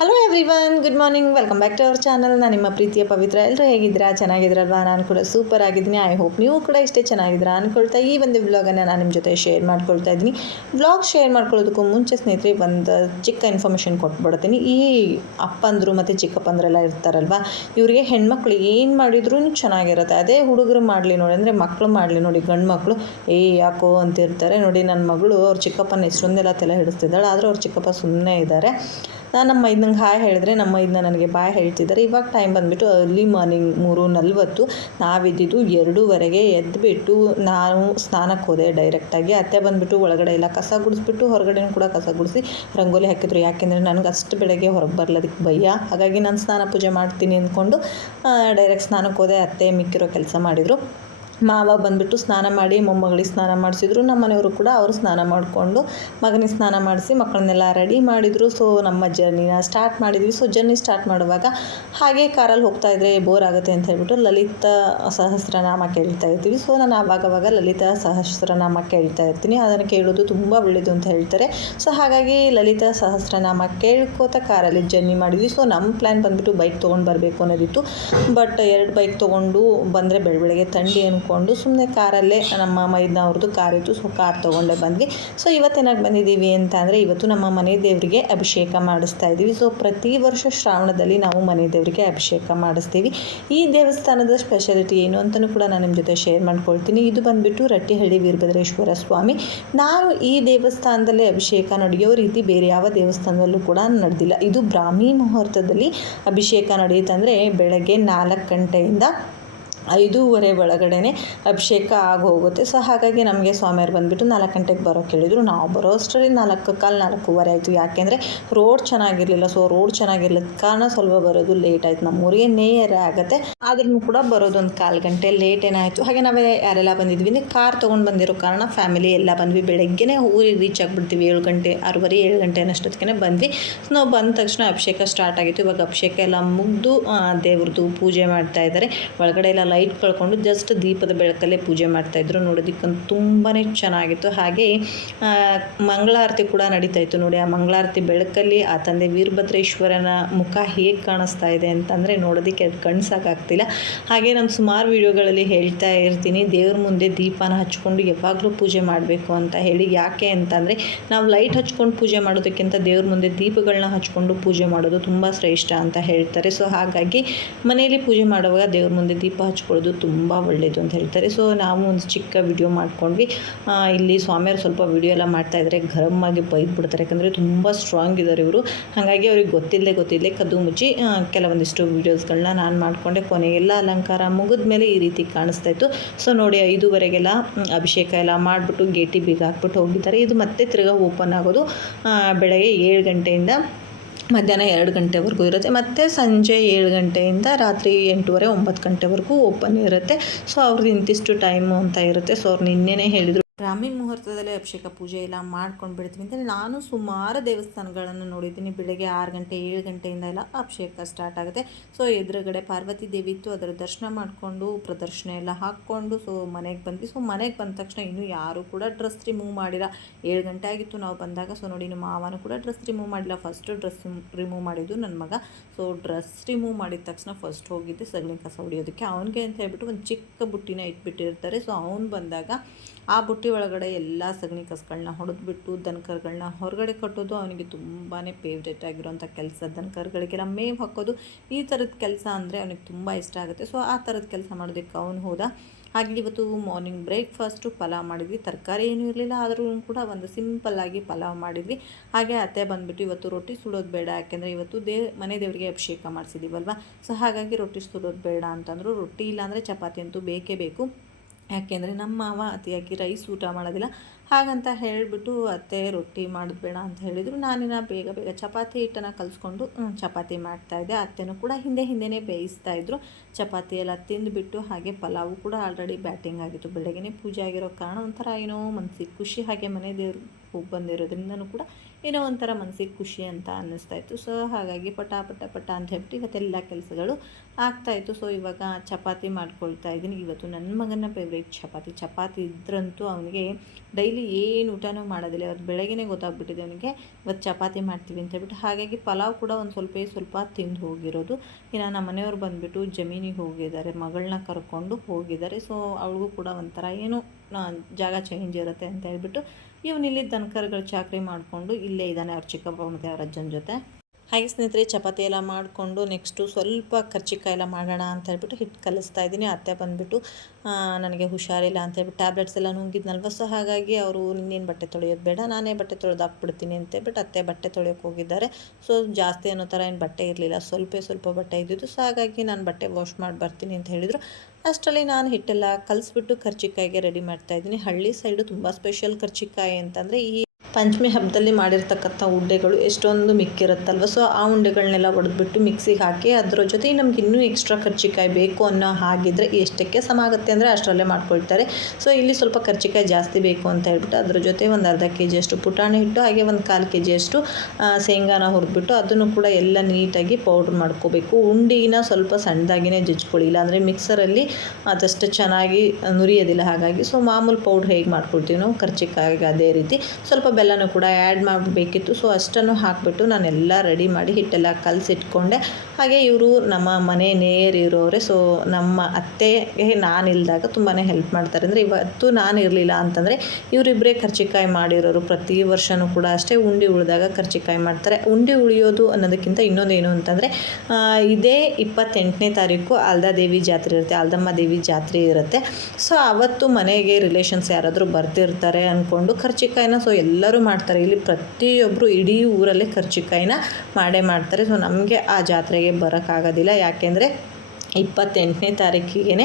Hello everyone good morning welcome back to our channel ನಾನು ನಿಮ್ಮ ಪ್ರೀತಿಯ ಪವಿತ್ರ. ಎಲ್ಲರೂ ಹೇಗಿದ್ದೀರಾ? ಚೆನ್ನಾಗಿದ್ರಲ್ವಾ ನಾನು ಕೂಡ ಸೂಪರ್ ಆಗಿದ್ದೀನಿ. ಐ ಹೋಪ್ ನೀವು ಕೂಡ ಇಷ್ಟೇ ಚೆನ್ನಾಗಿದ್ದೀರಾ ಅಂದ್ಕೊಳ್ತಾ ಈ ಒಂದು ವ್ಲಾಗನ್ನು ನಾನು ನಿಮ್ಮ ಜೊತೆ ಶೇರ್ ಮಾಡ್ಕೊಳ್ತಾ ಇದ್ದೀನಿ. ವ್ಲಾಗ್ ಶೇರ್ ಮಾಡ್ಕೊಳ್ಳೋದಕ್ಕೂ ಮುಂಚೆ ಸ್ನೇಹಿತರೆ ಒಂದು ಚಿಕ್ಕ ಇನ್ಫಾರ್ಮೇಷನ್ ಕೊಟ್ಬಿಡ್ತೀನಿ. ಈ ಅಪ್ಪಂದರು ಮತ್ತು ಚಿಕ್ಕಪ್ಪಂದ್ರೆಲ್ಲ ಇರ್ತಾರಲ್ವ? ಇವರಿಗೆ ಹೆಣ್ಮಕ್ಳು ಏನು ಮಾಡಿದ್ರೂ ಚೆನ್ನಾಗಿರುತ್ತೆ. ಅದೇ ಹುಡುಗರು ಮಾಡಲಿ ನೋಡಿ ಅಂದರೆ ಮಕ್ಕಳು ಮಾಡಲಿ ನೋಡಿ, ಗಂಡು ಮಕ್ಕಳು ಏ, ಯಾಕೋ ಅಂತಿರ್ತಾರೆ. ನೋಡಿ ನನ್ನ ಮಗಳು ಅವ್ರ ಚಿಕ್ಕಪ್ಪನ ಎಷ್ಟೊಂದೆಲ್ಲ ತಲೆ ಹಿಡಿಸ್ತಿದ್ದಾಳೆ. ಆದರೆ ಅವ್ರ ಚಿಕ್ಕಪ್ಪ ಸುಮ್ಮನೆ ಇದ್ದಾರೆ ನಾನು ನಮ್ಮ ಮೈದ್ನಂಗೆ ಹಾಯ್ ಹೇಳಿದ್ರೆ ನಮ್ಮ ಇದನ್ನ ನನಗೆ ಬಾಯ್ ಹೇಳ್ತಿದ್ದಾರೆ. ಇವಾಗ ಟೈಮ್ ಬಂದುಬಿಟ್ಟು ಅರ್ಲಿ ಮಾರ್ನಿಂಗ್ ಮೂರು ನಲ್ವತ್ತು ನಾವಿದ್ದಿದ್ದು ಎರಡೂವರೆಗೆ ಎದ್ದುಬಿಟ್ಟು ನಾನು ಸ್ನಾನಕ್ಕೆ ಹೋದೆ ಡೈರೆಕ್ಟಾಗಿ ಅತ್ತೆ ಬಂದುಬಿಟ್ಟು ಒಳಗಡೆ ಎಲ್ಲ ಕಸ ಗುಡಿಸ್ಬಿಟ್ಟು ಹೊರಗಡೆನೂ ಕೂಡ ಕಸ ಗುಡಿಸಿ ರಂಗೋಲಿ ಹಾಕಿದ್ರು. ಯಾಕೆಂದರೆ ನನಗೆ ಅಷ್ಟು ಬೆಳಗ್ಗೆ ಹೊರಗೆ ಬರಲದಕ್ಕೆ ಭಯ. ಹಾಗಾಗಿ ನಾನು ಸ್ನಾನ ಪೂಜೆ ಮಾಡ್ತೀನಿ ಅಂದ್ಕೊಂಡು ಡೈರೆಕ್ಟ್ ಸ್ನಾನಕ್ಕೆ ಹೋದೆ. ಅತ್ತೆ ಮಿಕ್ಕಿರೋ ಕೆಲಸ ಮಾಡಿದರು. ಮಾವ ಬಂದುಬಿಟ್ಟು ಸ್ನಾನ ಮಾಡಿ, ಮೊಮ್ಮಗಳಿಗೆ ಸ್ನಾನ ಮಾಡಿಸಿದ್ರು. ನಮ್ಮ ಮನೆಯವರು ಕೂಡ ಅವರು ಸ್ನಾನ ಮಾಡಿಕೊಂಡು ಮಗನಿಗೆ ಸ್ನಾನ ಮಾಡಿಸಿ ಮಕ್ಕಳನ್ನೆಲ್ಲ ರೆಡಿ ಮಾಡಿದರು. ಸೊ ನಮ್ಮ ಜರ್ನಿನ ಸ್ಟಾರ್ಟ್ ಮಾಡಿದ್ವಿ. ಸೊ ಜರ್ನಿ ಸ್ಟಾರ್ಟ್ ಮಾಡುವಾಗ ಹಾಗೆ ಕಾರಲ್ಲಿ ಹೋಗ್ತಾ ಇದ್ದರೆ ಬೋರ್ ಆಗುತ್ತೆ ಅಂತ ಹೇಳ್ಬಿಟ್ಟು ಲಲಿತಾ ಸಹಸ್ರನಾಮ ಕೇಳ್ತಾ ಇರ್ತೀವಿ. ಸೊ ನಾನು ಆವಾಗವಾಗ ಲಲಿತಾ ಸಹಸ್ರನಾಮ ಕೇಳ್ತಾ ಇರ್ತೀನಿ. ಅದನ್ನು ಕೇಳೋದು ತುಂಬ ಒಳ್ಳೆಯದು ಅಂತ ಹೇಳ್ತಾರೆ. ಸೊ ಹಾಗಾಗಿ ಲಲಿತಾ ಸಹಸ್ರನಾಮ ಕೇಳ್ಕೋತ ಕಾರಲ್ಲಿ ಜರ್ನಿ ಮಾಡಿದ್ವಿ. ಸೊ ನಮ್ಮ ಪ್ಲ್ಯಾನ್ ಬಂದುಬಿಟ್ಟು ಬೈಕ್ ತೊಗೊಂಡು ಬರಬೇಕು ಅನ್ನೋದಿತ್ತು. ಬಟ್ ಎರಡು ಬೈಕ್ ತೊಗೊಂಡು ಬಂದರೆ ಬೆಳಬೆಳಗ್ಗೆ ಥಂಡಿ ಅಂದ್ಕೊಂಡು ಸುಮ್ಮನೆ ಕಾರಲ್ಲೇ ನಮ್ಮ ಮೈದ್ನ ಅವ್ರದ್ದು ಕಾರ್ ಇತ್ತು. ಸೊ ಕಾರ್ ತೊಗೊಂಡೆ ಬಂದ್ವಿ. ಸೊ ಇವತ್ತೇನಾಗಿ ಬಂದಿದ್ದೀವಿ ಅಂತ ಅಂದರೆ ಇವತ್ತು ನಮ್ಮ ಮನೆ ದೇವರಿಗೆ ಅಭಿಷೇಕ ಮಾಡಿಸ್ತಾ ಇದ್ದೀವಿ. ಸೊ ಪ್ರತಿ ವರ್ಷ ಶ್ರಾವಣದಲ್ಲಿ ನಾವು ಮನೆ ದೇವರಿಗೆ ಅಭಿಷೇಕ ಮಾಡಿಸ್ತೀವಿ. ಈ ದೇವಸ್ಥಾನದ ಸ್ಪೆಷಾಲಿಟಿ ಏನು ಅಂತಲೂ ಕೂಡ ನಾನು ನಿಮ್ಮ ಜೊತೆ ಶೇರ್ ಮಾಡ್ಕೊಳ್ತೀನಿ. ಇದು ಬಂದುಬಿಟ್ಟು ರಟ್ಟಿಹಳ್ಳಿ ವೀರಭದ್ರೇಶ್ವರ ಸ್ವಾಮಿ. ನಾನು ಈ ದೇವಸ್ಥಾನದಲ್ಲಿ ಅಭಿಷೇಕ ನಡೆಯೋ ರೀತಿ ಬೇರೆ ಯಾವ ದೇವಸ್ಥಾನದಲ್ಲೂ ಕೂಡ ನಡೆದಿಲ್ಲ. ಇದು ಬ್ರಾಹ್ಮಿ ಮುಹೂರ್ತದಲ್ಲಿ ಅಭಿಷೇಕ ನಡೆಯುತ್ತಂದರೆ ಬೆಳಗ್ಗೆ ನಾಲ್ಕು ಗಂಟೆಯಿಂದ ಐದೂವರೆ ಒಳಗಡೆ ಅಭಿಷೇಕ ಆಗೋಗುತ್ತೆ. ಸೊ ಹಾಗಾಗಿ ನಮಗೆ ಸ್ವಾಮಿಯವ್ರು ಬಂದುಬಿಟ್ಟು ನಾಲ್ಕು ಗಂಟೆಗೆ ಬರೋಕ್ಕೆ ಹೇಳಿದರು ನಾವು ಬರೋ ಅಷ್ಟರಲ್ಲಿ ನಾಲ್ಕು, ಕಾಲು ನಾಲ್ಕೂವರೆ ಆಯಿತು. ಯಾಕೆಂದರೆ ರೋಡ್ ಚೆನ್ನಾಗಿರಲಿಲ್ಲ. ಸೊ ರೋಡ್ ಚೆನ್ನಾಗಿರಲಿಲ್ಲ. ಕಾರಣ ಸ್ವಲ್ಪ ಬರೋದು ಲೇಟ್ ಆಯಿತು. ನಮ್ಮೂರಿಗೆ ನೇರ ಆಗುತ್ತೆ. ಆದ್ರೂ ಕೂಡ ಬರೋದೊಂದು ಕಾಲು ಗಂಟೆ ಲೇಟ್ ಏನಾಯಿತು ಹಾಗೆ ನಾವೇ ಯಾರೆಲ್ಲ ಬಂದಿದ್ವಿ ಅಂದರೆ ಕಾರ್ ತೊಗೊಂಡು ಬಂದಿರೋ ಕಾರಣ ಫ್ಯಾಮಿಲಿ ಎಲ್ಲ ಬಂದ್ವಿ. ಬೆಳಗ್ಗೆನೇ ಊರಿಗೆ ರೀಚ್ ಆಗಿಬಿಡ್ತೀವಿ. ಏಳು ಗಂಟೆ, ಆರೂವರೆ, ಏಳು ಗಂಟೆ ಅನ್ನಷ್ಟೊತ್ತಿಗೆ ಬಂದ್ವಿ. ಸೊ ನಾವು ಬಂದ ತಕ್ಷಣ ಅಭಿಷೇಕ ಸ್ಟಾರ್ಟ್ ಆಗಿತ್ತು. ಇವಾಗ ಅಭಿಷೇಕ ಎಲ್ಲ ಮುಗಿದು ದೇವ್ರದ್ದು ಪೂಜೆ ಮಾಡ್ತಾ ಇದ್ದಾರೆ. ಒಳಗಡೆ ಎಲ್ಲ ಲೈಟ್ ಕಳ್ಕೊಂಡು ಜಸ್ಟ್ ದೀಪದ ಬೆಳಕಲ್ಲೇ ಪೂಜೆ ಮಾಡ್ತಾಯಿದ್ರು ನೋಡೋದಕ್ಕಂತೂ ತುಂಬಾ ಚೆನ್ನಾಗಿತ್ತು. ಹಾಗೆ ಮಂಗಳಾರತಿ ಕೂಡ ನಡೀತಾ ಇತ್ತು. ನೋಡಿ, ಆ ಮಂಗಳಾರತಿ ಬೆಳಕಲ್ಲಿ ಆ ತಂದೆ ವೀರಭದ್ರೇಶ್ವರನ ಮುಖ ಹೇಗೆ ಕಾಣಿಸ್ತಾ ಇದೆ ಅಂತಂದರೆ ನೋಡೋದಕ್ಕೆ ಅದು ಕಣ್ಣು ಸಾಕಾಗ್ತಿಲ್ಲ. ಹಾಗೆ ನಾನು ಸುಮಾರು ವಿಡಿಯೋಗಳಲ್ಲಿ ಹೇಳ್ತಾ ಇರ್ತೀನಿ. ದೇವ್ರ ಮುಂದೆ ದೀಪನ ಹಚ್ಕೊಂಡು ಯಾವಾಗಲೂ ಪೂಜೆ ಮಾಡಬೇಕು ಅಂತ ಹೇಳಿ. ಯಾಕೆ ಅಂತಂದರೆ, ನಾವು ಲೈಟ್ ಹಚ್ಕೊಂಡು ಪೂಜೆ ಮಾಡೋದಕ್ಕಿಂತ ದೇವ್ರ ಮುಂದೆ ದೀಪಗಳನ್ನ ಹಚ್ಕೊಂಡು ಪೂಜೆ ಮಾಡೋದು ತುಂಬ ಶ್ರೇಷ್ಠ ಅಂತ ಹೇಳ್ತಾರೆ. ಸೊ ಹಾಗಾಗಿ ಮನೆಯಲ್ಲಿ ಪೂಜೆ ಮಾಡುವಾಗ ದೇವ್ರ ಮುಂದೆ ದೀಪ ಹಚ್ಕೊಳ್ಳೋದು ತುಂಬ ಒಳ್ಳೆಯದು ಅಂತ ಹೇಳ್ತಾರೆ. ಸೊ ನಾವು ಒಂದು ಚಿಕ್ಕ ವಿಡಿಯೋ ಮಾಡ್ಕೊಂಡ್ವಿ. ಇಲ್ಲಿ ಸ್ವಾಮಿಯವರು ಸ್ವಲ್ಪ ವಿಡಿಯೋ ಎಲ್ಲ ಮಾಡ್ತಾ ಇದ್ದಾರೆ ಗರಮ್ ಆಗಿ ಬೈದು ಬಿಡ್ತಾರೆ ಯಾಕಂದರೆ ತುಂಬ ಸ್ಟ್ರಾಂಗ್ ಇದ್ದಾರೆ ಇವರು. ಹಾಗಾಗಿ ಅವ್ರಿಗೆ ಗೊತ್ತಿಲ್ಲದೆ ಗೊತ್ತಿಲ್ಲದೆ ಕದ್ದು ಮುಚ್ಚಿ ಕೆಲವೊಂದಿಷ್ಟು ವಿಡಿಯೋಸ್ಗಳನ್ನ ನಾನು ಮಾಡಿಕೊಂಡೆ. ಕೊನೆಗೆಲ್ಲ ಅಲಂಕಾರ ಮುಗಿದ ಮೇಲೆ ಈ ರೀತಿ ಕಾಣಿಸ್ತಾ ಇತ್ತು. ಸೊ ನೋಡಿ, ಐದೂವರೆಗೆಲ್ಲ ಅಭಿಷೇಕ ಎಲ್ಲ ಮಾಡಿಬಿಟ್ಟು ಗೇಟಿ ಬೀಗ ಹಾಕ್ಬಿಟ್ಟು ಹೋಗಿದ್ದಾರೆ. ಇದು ಮತ್ತೆ ತಿರ್ಗಾ ಓಪನ್ ಆಗೋದು ಬೆಳಗ್ಗೆ ಏಳು ಗಂಟೆಯಿಂದ ಮಧ್ಯಾಹ್ನ ಎರಡು ಗಂಟೆವರೆಗೂ ಇರುತ್ತೆ. ಮತ್ತು ಸಂಜೆ ಏಳು ಗಂಟೆಯಿಂದ ರಾತ್ರಿ ಎಂಟೂವರೆ, ಒಂಬತ್ತು ಗಂಟೆವರೆಗೂ ಓಪನ್ ಇರುತ್ತೆ. ಸೊ ಅವ್ರದ್ದು ಇಂತಿಷ್ಟು ಟೈಮು ಅಂತ ಇರುತ್ತೆ. ಸೊ ಅವ್ರು ನಿನ್ನೆನೇ ಹೇಳಿದರು. ಬ್ರಾಹ್ಮಿ ಮುಹೂರ್ತದಲ್ಲೇ ಅಭಿಷೇಕ, ಪೂಜೆ ಎಲ್ಲ ಮಾಡ್ಕೊಂಡು ಬಿಡ್ತೀವಿ ಅಂತ ನಾನು ಸುಮಾರು ದೇವಸ್ಥಾನಗಳನ್ನು ನೋಡಿದ್ದೀನಿ. ಬೆಳಗ್ಗೆ ಆರು ಗಂಟೆ, ಏಳು ಗಂಟೆಯಿಂದ ಎಲ್ಲ ಅಭಿಷೇಕ ಸ್ಟಾರ್ಟ್ ಆಗುತ್ತೆ. ಸೊ ಎದುರುಗಡೆ ಪಾರ್ವತಿ ದೇವಿ ಇತ್ತು. ಅದರ ದರ್ಶನ ಮಾಡಿಕೊಂಡು, ಪ್ರದರ್ಶನ ಎಲ್ಲ ಹಾಕ್ಕೊಂಡು ಸೊ ಮನೆಗೆ ಬಂದ್ವಿ. ಸೊ ಮನೆಗೆ ಬಂದ ತಕ್ಷಣ ಇನ್ನೂ ಯಾರೂ ಕೂಡ ಡ್ರೆಸ್ ರಿಮೂವ್ ಮಾಡಿಲ್ಲ. ಏಳು ಗಂಟೆ ಆಗಿತ್ತು ನಾವು ಬಂದಾಗ. ಸೊ ನೋಡಿ ನಮ್ಮ ಮಾವನು ಕೂಡ ಡ್ರೆಸ್ ರಿಮೂವ್ ಮಾಡಿಲ್ಲ. ಫಸ್ಟು ಡ್ರೆಸ್ ರಿಮೂವ್ ಮಾಡಿದ್ದು ನನ್ನ ಮಗ. ಸೊ ಡ್ರೆಸ್ ರಿಮೂವ್ ಮಾಡಿದ ತಕ್ಷಣ ಫಸ್ಟ್ ಹೋಗಿದ್ದೆ ಸಗಣಿ ಕಸ ಹೊಡಿಯೋದಕ್ಕೆ. ಅವನಿಗೆ ಅಂತ ಹೇಳ್ಬಿಟ್ಟು ಒಂದು ಚಿಕ್ಕ ಬುಟ್ಟಿನ ಇಟ್ಬಿಟ್ಟಿರ್ತಾರೆ. ಸೊ ಅವನು ಬಂದಾಗ ಆ ಬುಟ್ಟಿ ಒಳಗಡೆ ಎಲ್ಲ ಸಗಣಿ ಕಸಗಳನ್ನ ಹೊಡೆದ್ಬಿಟ್ಟು ದನಕರುಗಳನ್ನ ಹೊರಗಡೆ ಕಟ್ಟೋದು ಅವನಿಗೆ ತುಂಬಾ ಫೇವ್ರೇಟ್ ಆಗಿರೋಂಥ ಕೆಲಸ. ದನಕರುಗಳಿಗೆಲ್ಲ ಮೇವು ಹಾಕೋದು ಈ ಥರದ ಕೆಲಸ ಅಂದರೆ ಅವನಿಗೆ ತುಂಬ ಇಷ್ಟ ಆಗುತ್ತೆ. ಸೊ ಆ ಥರದ ಕೆಲಸ ಮಾಡೋದಕ್ಕೆ ಅವನು ಹೋದ. ಹಾಗೆ ಇವತ್ತು ಮಾರ್ನಿಂಗ್ ಬ್ರೇಕ್ಫಾಸ್ಟು ಪಲಾವ್ ಮಾಡಿದ್ವಿ. ತರಕಾರಿ ಏನೂ ಇರಲಿಲ್ಲ, ಆದರೂ ಕೂಡ ಒಂದು ಸಿಂಪಲ್ಲಾಗಿ ಪಲಾವ್ ಮಾಡಿದ್ವಿ. ಹಾಗೆ ಅತ್ತೆ ಬಂದುಬಿಟ್ಟು ಇವತ್ತು ರೊಟ್ಟಿ ಸುಡೋದು ಬೇಡ, ಯಾಕೆಂದರೆ ಇವತ್ತು ದೇ, ಮನೆ ದೇವರಿಗೆ ಅಭಿಷೇಕ ಮಾಡಿಸಿದ್ದೀವಲ್ವ ಸೊ ಹಾಗಾಗಿ ರೊಟ್ಟಿ ಸುಡೋದು ಬೇಡ ಅಂತಂದರು. ರೊಟ್ಟಿ ಇಲ್ಲಾಂದರೆ ಚಪಾತಿ ಅಂತೂ ಬೇಕೇ ಬೇಕು. ಯಾಕೆಂದರೆ ನಮ್ಮ ಮಾವ ಅತಿಯಾಗಿ ರೈಸ್ ಊಟ ಮಾಡೋದಿಲ್ಲ. ಹಾಗಂತ ಹೇಳಿಬಿಟ್ಟು ಅತ್ತೆ ರೊಟ್ಟಿ ಮಾಡೋದು ಅಂತ ಹೇಳಿದರು. ನಾನಿನ ಬೇಗ ಬೇಗ ಚಪಾತಿ ಹಿಟ್ಟನ್ನು ಕಲಿಸ್ಕೊಂಡು ಚಪಾತಿ ಮಾಡ್ತಾಯಿದ್ದೆ ಅತ್ತೆನೂ ಕೂಡ ಹಿಂದೆ ಹಿಂದೆನೇ ಬೇಯಿಸ್ತಾ ಇದ್ದರು ಚಪಾತಿ ಎಲ್ಲ ತಿಂದುಬಿಟ್ಟು ಹಾಗೆ ಪಲಾವು ಕೂಡ ಆಲ್ರೆಡಿ ಬ್ಯಾಟಿಂಗ್ ಆಗಿತ್ತು. ಬೆಳಗ್ಗೆನೇ ಪೂಜೆ ಆಗಿರೋ ಕಾರಣ ಒಂಥರ ಏನೋ ಮನಸ್ಸಿಗೆ ಖುಷಿ. ಹಾಗೆ ಮನೆ ದೇವ್ರು ಹೋಗಿ ಬಂದಿರೋದ್ರಿಂದನೂ ಕೂಡ ಏನೋ ಒಂಥರ ಮನಸ್ಸಿಗೆ ಖುಷಿ ಅಂತ ಅನ್ನಿಸ್ತಾ ಇತ್ತು. ಸೊ ಹಾಗಾಗಿ ಪಟ ಪಟ ಪಟ ಅಂತ ಹೇಳ್ಬಿಟ್ಟು ಇವತ್ತೆಲ್ಲ ಕೆಲಸಗಳು ಆಗ್ತಾಯಿತ್ತು ಸೊ ಇವಾಗ ಚಪಾತಿ ಮಾಡ್ಕೊಳ್ತಾ ಇದ್ದೀನಿ. ಇವತ್ತು ನನ್ನ ಮಗನ ಫೇವ್ರೇಟ್ ಚಪಾತಿ. ಚಪಾತಿ ಇದ್ರಂತೂ ಅವನಿಗೆ ಡೈಲಿ ಏನು ಊಟನೂ ಮಾಡೋದಿಲ್ಲ. ಇವತ್ತು ಬೆಳಗ್ಗೆನೇ ಗೊತ್ತಾಗ್ಬಿಟ್ಟಿದೆ ಅವನಿಗೆ, ಇವತ್ತು ಚಪಾತಿ ಮಾಡ್ತೀವಿ ಅಂತ ಹೇಳ್ಬಿಟ್ಟು. ಹಾಗಾಗಿ ಪಲಾವ್ ಕೂಡ ಒಂದು ಸ್ವಲ್ಪ ಸ್ವಲ್ಪ ತಿಂದು ಹೋಗಿರೋದು. ಇನ್ನು ನಮ್ಮ ಮನೆಯವ್ರು ಬಂದುಬಿಟ್ಟು ಜಮೀನಿಗೆ ಹೋಗಿದ್ದಾರೆ ಮಗಳನ್ನ ಕರ್ಕೊಂಡು ಹೋಗಿದ್ದಾರೆ. ಸೊ ಅವಳಿಗೂ ಕೂಡ ಒಂಥರ ಏನು ಜಾಗ ಚೇಂಜ್ ಇರುತ್ತೆ ಅಂತ ಹೇಳ್ಬಿಟ್ಟು ಇವನಿಲ್ಲಿ ದನಕರುಗಳು ಚಾಕರಿ ಮಾಡಿಕೊಂಡು ಇಲ್ಲೇ ಇದ್ದಾನೆ ಅವ್ರ ಚಿಕ್ಕಪ್ಪ ಮತ್ತು ಅವ್ರ ಅಜ್ಜನ ಜೊತೆ. ಹಾಗೆ ಸ್ನೇಹಿತರೆ, ಚಪಾತಿ ಎಲ್ಲ ಮಾಡಿಕೊಂಡು ನೆಕ್ಸ್ಟು ಸ್ವಲ್ಪ ಕರ್ಚಿಕಾಯಿ ಎಲ್ಲ ಮಾಡೋಣ ಅಂತ ಹೇಳ್ಬಿಟ್ಟು ಹಿಟ್ಟು ಕಲಿಸ್ತಾ ಇದ್ದೀನಿ. ಅತ್ತೆ ಬಂದುಬಿಟ್ಟು ನನಗೆ ಹುಷಾರಿಲ್ಲ ಅಂತ ಹೇಳ್ಬಿಟ್ಟು ಟ್ಯಾಬ್ಲೆಟ್ಸ್ ಎಲ್ಲ ನುಂಗಿದ್ನಲ್ವ? ಸೊ ಹಾಗಾಗಿ ಅವರು ನಿನ್ನೇನು ಬಟ್ಟೆ ತೊಳೆಯೋದು ಬೇಡ, ನಾನೇ ಬಟ್ಟೆ ತೊಳೆದು ಹಾಕ್ಬಿಡ್ತೀನಿ ಅಂತ ಹೇಳ್ಬಿಟ್ಟು ಅತ್ತೆ ಬಟ್ಟೆ ತೊಳೆಯೋಕೆ ಹೋಗಿದ್ದಾರೆ. ಸೊ ಜಾಸ್ತಿ ಅನ್ನೋ ಥರ ಏನು ಬಟ್ಟೆ ಇರಲಿಲ್ಲ. ಸ್ವಲ್ಪ ಸ್ವಲ್ಪ ಬಟ್ಟೆ ಇದ್ದಿದ್ದು. ಸೊ ಹಾಗಾಗಿ ನಾನು ಬಟ್ಟೆ ವಾಶ್ ಮಾಡಿ ಬರ್ತೀನಿ ಅಂತ ಹೇಳಿದರು. ಅಷ್ಟರಲ್ಲಿ ನಾನು ಹಿಟ್ಟೆಲ್ಲ ಕಲಿಸ್ಬಿಟ್ಟು ಕರ್ಚಿಕಾಯಿಗೆ ರೆಡಿ ಮಾಡ್ತಾಯಿದ್ದೀನಿ ಹಳ್ಳಿ ಸೈಡು ತುಂಬ ಸ್ಪೆಷಲ್ ಕರ್ಚಿಕಾಯಿ ಅಂತಂದರೆ ಈ ಪಂಚಮಿ ಹಬ್ಬದಲ್ಲಿ ಮಾಡಿರ್ತಕ್ಕಂಥ ಉಂಡೆಗಳು ಎಷ್ಟೊಂದು ಮಿಕ್ಕಿರುತ್ತಲ್ವ. ಸೊ ಆ ಉಂಡೆಗಳನ್ನೆಲ್ಲ ಒಡೆದ್ಬಿಟ್ಟು ಮಿಕ್ಸಿಗೆ ಹಾಕಿ ಅದರ ಜೊತೆ ನಮ್ಗೆ ಇನ್ನೂ ಎಕ್ಸ್ಟ್ರಾ ಕರ್ಚಿಕಾಯಿ ಬೇಕು ಅನ್ನೋ ಹಾಗಿದ್ರೆ ಎಷ್ಟಕ್ಕೆ ಸಮ ಆಗುತ್ತೆ ಅಂದರೆ ಅಷ್ಟರಲ್ಲೇ ಮಾಡ್ಕೊಳ್ತಾರೆ. ಸೊ ಇಲ್ಲಿ ಸ್ವಲ್ಪ ಕರ್ಚಿಕಾಯಿ ಜಾಸ್ತಿ ಬೇಕು ಅಂತ ಹೇಳ್ಬಿಟ್ಟು ಅದ್ರ ಜೊತೆ ಒಂದು ಅರ್ಧ ಕೆ ಜಿಯಷ್ಟು ಪುಟಾಣಿ ಹಿಟ್ಟು, ಹಾಗೆ ಒಂದು ಕಾಲು ಕೆ ಜಿಯಷ್ಟು ಶೇಂಗಾನ ಹುರಿದ್ಬಿಟ್ಟು ಅದನ್ನು ಕೂಡ ಎಲ್ಲ ನೀಟಾಗಿ ಪೌಡ್ರ್ ಮಾಡ್ಕೋಬೇಕು. ಉಂಡಿನ ಸ್ವಲ್ಪ ಸಣ್ಣದಾಗಿನೇ ಜಜ್ಕೊಳ್ಳಿ, ಇಲ್ಲಾಂದರೆ ಮಿಕ್ಸರಲ್ಲಿ ಅದಷ್ಟು ಚೆನ್ನಾಗಿ ನುರಿಯೋದಿಲ್ಲ ಹಾಗಾಗಿ. ಸೊ ಮಾಮೂಲು ಪೌಡ್ರ್ ಹೇಗೆ ಮಾಡ್ಕೊಳ್ತೀವಿ ನಾವು? ಕರ್ಚಿಕಾಯಿಗೆ ಅದೇ ರೀತಿ ಸ್ವಲ್ಪ ಬೆಲ್ಲನೂ ಕೂಡ ಆ್ಯಡ್ ಮಾಡಬೇಕಿತ್ತು. ಸೊ ಅಷ್ಟನ್ನು ಹಾಕಿಬಿಟ್ಟು ನಾನೆಲ್ಲ ರೆಡಿ ಮಾಡಿ ಹಿಟ್ಟೆಲ್ಲ ಕಲಸಿಟ್ಕೊಂಡೆ. ಹಾಗೆ ಇವರು ನಮ್ಮ ಮನೆ ನೇರ್ ಇರೋರೆ. ಸೊ ನಮ್ಮ ಅತ್ತೆಗೆ ನಾನು ಇಲ್ದಾಗ ತುಂಬಾ ಹೆಲ್ಪ್ ಮಾಡ್ತಾರೆ. ಅಂದರೆ ಇವತ್ತು ನಾನು ಇರಲಿಲ್ಲ ಅಂತಂದರೆ ಇವರಿಬ್ಬರೇ ಖರ್ಚಿಕಾಯಿ ಮಾಡಿರೋರು ಪ್ರತಿ ವರ್ಷವೂ ಕೂಡ ಅಷ್ಟೇ ಉಂಡಿ ಉಳಿದಾಗ ಖರ್ಚಿಕಾಯಿ ಮಾಡ್ತಾರೆ. ಉಂಡಿ ಉಳಿಯೋದು ಅನ್ನೋದಕ್ಕಿಂತ ಇನ್ನೊಂದು ಏನು ಅಂತಂದರೆ ಇದೇ ಇಪ್ಪತ್ತೆಂಟನೇ ತಾರೀಕು ಆಲ್ದಾ ದೇವಿ ಜಾತ್ರೆ ಇರುತ್ತೆ. ಆಲ್ದಮ್ಮ ದೇವಿ ಜಾತ್ರೆ ಇರುತ್ತೆ. ಸೊ ಅವತ್ತು ಮನೆಗೆ ರಿಲೇಷನ್ಸ್ ಯಾರಾದರೂ ಬರ್ತಿರ್ತಾರೆ ಅಂದ್ಕೊಂಡು ಖರ್ಚಿಕಾಯಿನ ಸೊ ಎಲ್ಲ ಎಲ್ಲರೂ ಮಾಡ್ತಾರೆ. ಇಲ್ಲಿ ಪ್ರತಿಯೊಬ್ಬರು ಇಡೀ ಊರಲ್ಲೇ ಕರ್ಚಿಕಾಯಿನ ಮಾಡೇ ಮಾಡ್ತಾರೆ. ಸೊ ನಮಗೆ ಆ ಜಾತ್ರೆಗೆ ಬರೋಕ್ಕಾಗೋದಿಲ್ಲ. ಯಾಕೆಂದರೆ ಇಪ್ಪತ್ತೆಂಟನೇ ತಾರೀಕಿಗೆ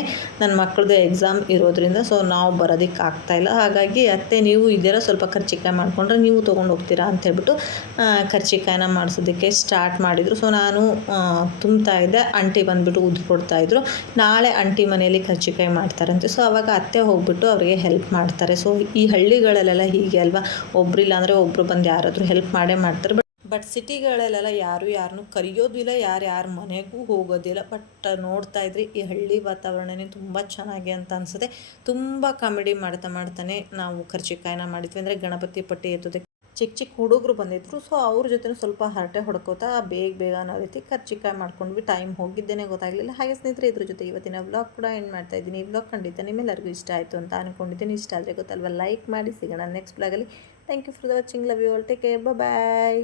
ನನ್ನ ಮಕ್ಕಳದ್ದು ಎಕ್ಸಾಮ್ ಇರೋದ್ರಿಂದ ಸೊ ನಾವು ಬರೋದಕ್ಕೆ ಆಗ್ತಾಯಿಲ್ಲ ಹಾಗಾಗಿ ಅತ್ತೆ ನೀವು ಇದೆಲ್ಲ ಸ್ವಲ್ಪ ಕರ್ಚಿಕಾಯಿ ಮಾಡಿಕೊಂಡ್ರೆ ನೀವು ತೊಗೊಂಡು ಹೋಗ್ತೀರಾ ಅಂತ ಹೇಳ್ಬಿಟ್ಟು ಮಾಡಿಸೋದಕ್ಕೆ ಸ್ಟಾರ್ಟ್ ಮಾಡಿದರು. ಸೊ ನಾನು ತುಂಬ್ತಾ ಇದ್ದೆ ಅಂಟಿ ಬಂದುಬಿಟ್ಟು ಉದ್ದು ಇದ್ರು. ನಾಳೆ ಅಂಟಿ ಮನೆಯಲ್ಲಿ ಕರ್ಚಿಕಾಯಿ ಮಾಡ್ತಾರಂತೆ ಸೊ ಅವಾಗ ಅತ್ತೆ ಹೋಗ್ಬಿಟ್ಟು ಅವರಿಗೆ ಹೆಲ್ಪ್ ಮಾಡ್ತಾರೆ. ಸೊ ಈ ಹಳ್ಳಿಗಳಲ್ಲೆಲ್ಲ ಹೀಗೆ ಅಲ್ವಾ? ಒಬ್ಬರಿಲ್ಲ ಅಂದರೆ ಒಬ್ಬರು ಬಂದು ಯಾರಾದರೂ ಹೆಲ್ಪ್ ಮಾಡೇ ಮಾಡ್ತಾರೆ. ಬಟ್ ಸಿಟಿಗಳಲ್ಲೆಲ್ಲ ಯಾರು ಯಾರನ್ನೂ ಕರೆಯೋದಿಲ್ಲ ಯಾರು ಯಾರ ಮನೆಗೂ ಹೋಗೋದಿಲ್ಲ. ಬಟ್ ನೋಡ್ತಾ ಇದ್ರಿ ಈ ಹಳ್ಳಿ ವಾತಾವರಣನೇ ತುಂಬ ಚೆನ್ನಾಗಿ ಅಂತ ಅನಿಸುತ್ತೆ. ತುಂಬ ಕಾಮಿಡಿ ಮಾಡ್ತಾ ಮಾಡ್ತಾನೆ ನಾವು ಖರ್ಚಿಕಾಯನ ಮಾಡಿದ್ವಿ ಅಂದರೆ ಗಣಪತಿ ಪಟ್ಟಿ ಎತ್ತದೆ. ಚಿಕ್ಕ ಚಿಕ್ಕ ಹುಡುಗರು ಬಂದಿದ್ರು ಸೊ ಅವ್ರ ಜೊತೆ ಸ್ವಲ್ಪ ಹರಟೆ ಹೊಡ್ಕೋತಾ ಬೇಗ ಬೇಗ ಅನ್ನೋ ರೀತಿ ಕರ್ಚಿಕಾಯಿ ಮಾಡ್ಕೊಂಡ್ವಿ. ಟೈಮ್ ಹೋಗಿದ್ದೇನೆ ಗೊತ್ತಾಗಲಿಲ್ಲ. ಹಾಗೆ ಸ್ನೇಹಿತರೆ, ಇದ್ರ ಜೊತೆ ಇವತ್ತಿನ ವ್ಲಾಗ್ ಕೂಡ ಎಂಡ್ ಮಾಡ್ತಾ ಇದ್ದೀನಿ. ಈ ವ್ಲಾಗ್ ಖಂಡಿತ ನಿಮ್ಮೆಲ್ಲರಿಗೂ ಇಷ್ಟ ಆಯಿತು ಅಂತ ಅನ್ಕೊಂಡಿದ್ದೀನಿ. ಇಷ್ಟ ಆದರೆ ಗೊತ್ತಲ್ವ ಲೈಕ್ ಮಾಡಿ ಸಿಗೋಣ next ಬ್ಲಾಗಲ್ಲಿ thank you for the watching love you all take care bye